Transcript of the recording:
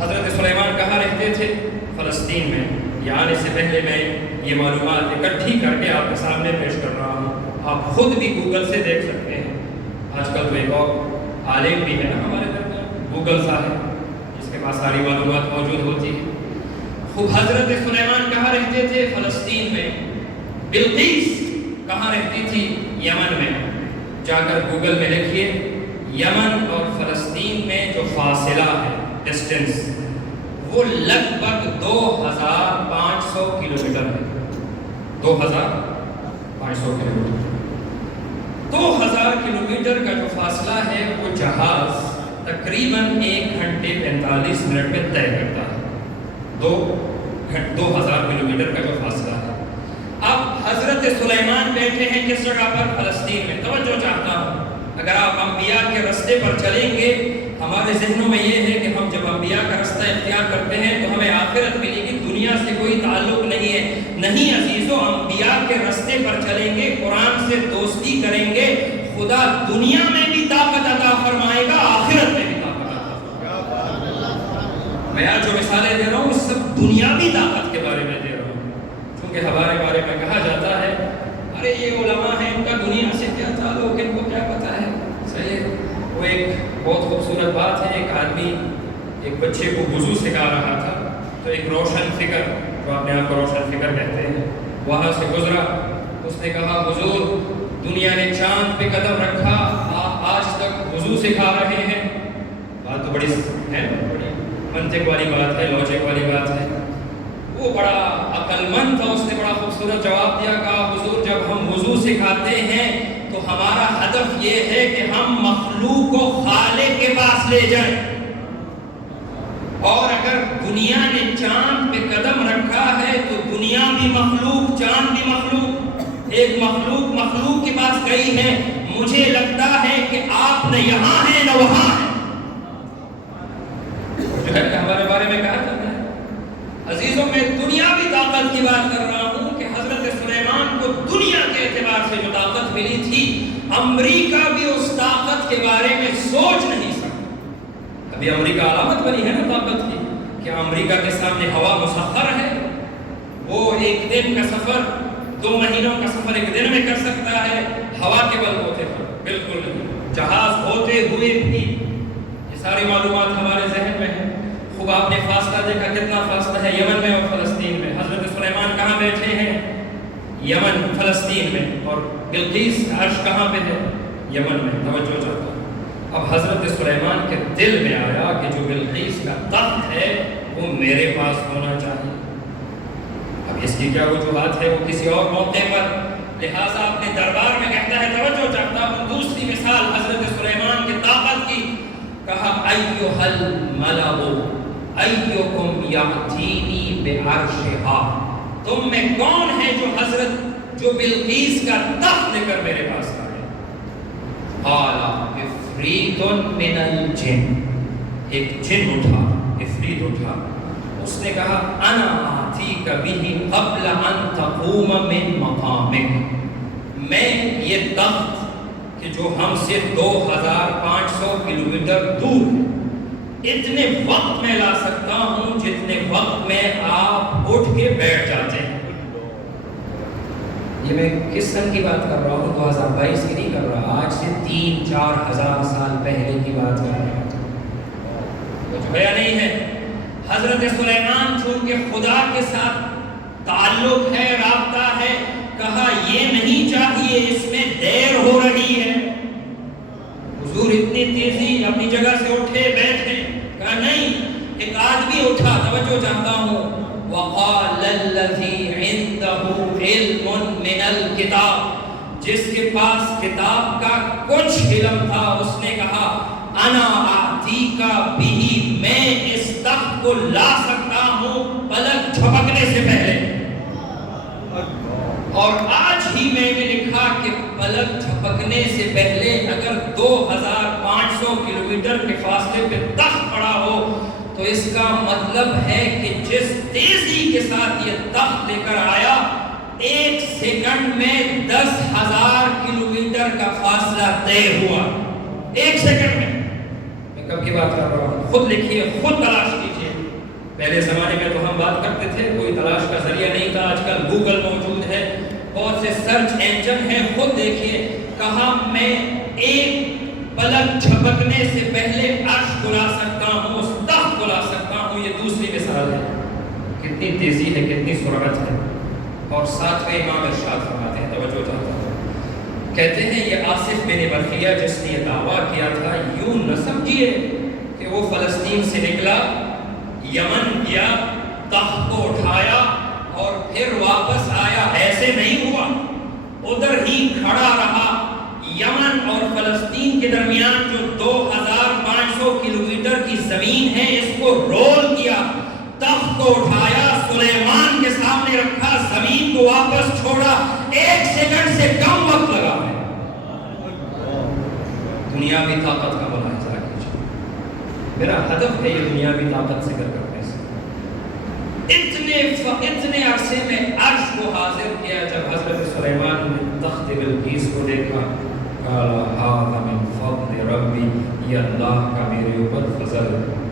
حضرت سلیمان کہاں رہتے تھے؟ فلسطین میں۔ یہ آنے سے پہلے میں یہ معلومات اکٹھی کر کے آپ کے سامنے پیش کر رہا ہوں، آپ خود بھی گوگل سے دیکھ سکتے ہیں۔ آج کل تو ایک اور عالم بھی ہے نا ہمارے گھر میں، گوگل صاحب، جس کے پاس ساری معلومات موجود ہوتی ہے۔ خوب حضرت سلیمان کہاں رہتے تھے؟ فلسطین میں۔ بلقیس کہاں رہتی تھی؟ یمن میں۔ جا کر گوگل میں لکھیے یمن اور فلسطین میں جو فاصلہ ہے، ڈسٹنس، وہ لگ بھگ 2500 کلومیٹر ہے۔ 2500 کلومیٹر۔ 2000 کلومیٹر کا جو فاصلہ ہے وہ جہاز تقریباً 1 گھنٹے 45 منٹ میں طے کرتا ہے۔ 2000 کلومیٹر کا جو فاصلہ ہے۔ اب حضرت سلیمان بیٹھے ہیں کس جگہ پر؟ فلسطین میں۔ توجہ چاہتا ہوں، اگر آپ انبیاء کے رستے پر چلیں گے، ہمارے ذہنوں میں یہ ہے کہ ہم جب انبیاء کا رستہ اختیار کرتے ہیں تو ہمیں آخرت ملے گی، دنیا سے کوئی تعلق نہیں ہے۔ نہیں عزیزو، انبیاء کے رستے پر چلیں گے، قرآن سے دوستی کریں گے، خدا دنیا میں بھی طاقت عطا فرمائے گا، آخرت میں بھی طاقت عطا فرمائے گا۔ میں آج جو مثالیں دے رہا ہوں اس سب دنیاوی طاقت کے بارے میں دے رہا ہوں، کیونکہ ہمارے بارے میں کہا جاتا ہے ارے یہ علماء ہیں، ان کا دنیا سے کیا تعلق، ان کو کیا پتا ہے۔ صحیح ہے، وہ ایک بہت خوبصورت بات ہے، ایک آدمی ایک بچے کو وضو سکھا رہا تھا، تو ایک روشن فکر، جو اپنے آپ کو روشن فکر کہتے ہیں، وہاں سے گزرا۔ اس نے کہا حضور، دنیا نے چاند پہ قدم رکھا، آپ آج تک وضو سکھا رہے ہیں۔ بات تو بڑی ہے، بڑی منطق والی بات ہے، لاجک والی بات ہے۔ وہ بڑا عقل مند تھا، اس نے بڑا خوبصورت جواب دیا، کہا حضور جب ہم وضو سکھاتے ہیں تو ہمارا ہدف یہ ہے کہ ہم مخلوق کو خالق کے پاس لے جائیں، اور اگر دنیا نے چاند پہ قدم رکھا ہے تو دنیا بھی مخلوق، چاند بھی مخلوق، ایک مخلوق کے پاس گئی ہے۔ مجھے لگتا ہے کہ آپ نہ یہاں ہیں نہ وہاں ہیں۔ جو ہے کہ ہمارے بارے میں کہا جاتا ہے، عزیزوں میں دنیاوی طاقت کی بات کر رہا ہوں کہ حضرت سلیمان کو دنیا کے اعتبار سے جو طاقت ملی تھی، امریکہ بھی اس طاقت کے بارے میں سوچ نہیں سکتا۔ ابھی امریکہ علامت بنی ہے نا طاقت کی، کہ امریکہ کے سامنے ہوا مسخر ہے، وہ 1 دن کا سفر 2 مہینوں کا سفر 1 دن میں کر سکتا ہے، ہوا کے بل ہوتے پر بالکل نہیں، جہاز ہوتے ہوئے بھی۔ یہ ساری معلومات ہمارے ذہن میں ہیں۔ خوب آپ نے فاصلہ دیکھا، کتنا فاصلہ ہے یمن میں اور فلسطین میں۔ حضرت سلیمان کہاں بیٹھے ہیں؟ یمن، فلسطین میں، اور بلقیس عرش کہاں پہ ہے؟ یمن میں۔ توجہ چاہتا ہوں، اب حضرت سلیمان کے دل میں آیا کہ جو بلقیس کا تخت ہے وہ میرے پاس ہونا چاہیے۔ اب اس کی کیا وجوہات ہے، وہ کسی اور موقع پر، لہٰذا اپنے دربار میں کہتا ہے۔ توجہ چاہتا ہوں، دوسری مثال حضرت سلیمان کی طاقت کی، کہا ایھا الملأ ایکم یأتینی بعرشھا، تم میں کون ہے جو بلقیس کا تخت لے کر میرے پاس آئے؟ قال عفریت من الجن، ایک جن اٹھا، عفریت اٹھا، اس نے کہا انا آتیک بہ قبل ان تقوم من مقامک، میں یہ تخت کہ جو ہم سے 2500 کلومیٹر دور ہے، اتنے وقت میں لا سکتا ہوں جتنے وقت میں آپ اٹھ کے بیٹھ جاتے ہیں۔ یہ میں کس سن کی بات کر رہا ہوں؟ 2022 کی نہیں کر رہا، آج سے 3-4 ہزار سال پہلے کی بات کر رہا ہوں۔ کچھ بیا نہیں ہے۔ حضرت سلیمان چونکہ خدا کے ساتھ تعلق ہے، رابطہ ہے، کہا یہ نہیں چاہیے، اس میں دیر ہو رہی ہے۔ حضور اتنی تیزی، اپنی جگہ سے اٹھے بیٹھے، کہا نہیں، ایک آدمی اٹھا۔ توجہ چاہتا ہوں، وقال الذی عنده علم من الکتاب، جس کے پاس کتاب کا کچھ علم تھا، اس نے کہا انا آتیک بہ، میں اس تخت کو لا سکتا ہوں پلک جھپکنے سے پہلے۔ اور آج ہی میں نے لکھا کہ پلک جھپکنے سے پہلے اگر 2500 کلومیٹر کے فاصلے پہ تخت پڑا ہو تو اس کا مطلب ہے کہ جس تیزی کے ساتھ یہ تخت لے کر آیا، 1 سیکنڈ میں 10,000 کلومیٹر کا فاصلہ طے ہوا۔ 1 سیکنڈ میں۔ میں کب کی بات کر رہا ہوں؟ خود لکھیے، خود تلاش کیجیے۔ پہلے زمانے میں تو ہم بات کرتے تھے، کوئی تلاش کا ذریعہ نہیں تھا، آج کل گوگل موجود ہے، بہت سے سرچ انجن ہیں، خود دیکھیے کہاں میں ایک پلک جھپکنے سے پہلے عرش بلا سکتا ہوں، تخت بلا سکتا ہوں۔ یہ دوسری مثال ہے، کتنی تیزی ہے، کتنی سرعت ہے۔ اور ساتویں امام ارشاد فرماتے ہیں، توجہ چاہتا ہوں، کہتے ہیں یہ آصف بن برقیہ جس نے یہ دعویٰ کیا تھا، یوں نہ سمجھیے کہ وہ فلسطین سے نکلا، یمن گیا، تخت کو اٹھایا اور پھر واپس آیا، ایسے نہیں ہوا۔ ادھر ہی کھڑا رہا، یمن اور فلسطین کے درمیان جو 2500 کلومیٹر کی زمین ہے، اس کو رول کیا، تخت کو اٹھایا، سلیمان کے سامنے رکھا، زمین کو واپس چھوڑا، 1 سیکنڈ سے کم وقت لگا ہے۔ دنیاوی طاقت کا ملاحظہ کیجیے، میرا ہدف ہے یہ دنیاوی طاقت سے کر کرنے سے۔ اتنے عرصے میں عرش کو حاضر کیا، جب حضرت سلیمان نے تخت بلقیس کو دیکھا، قال ھذا من فضل ربی، یہ اللہ کا میرے اوپر فضل ہے۔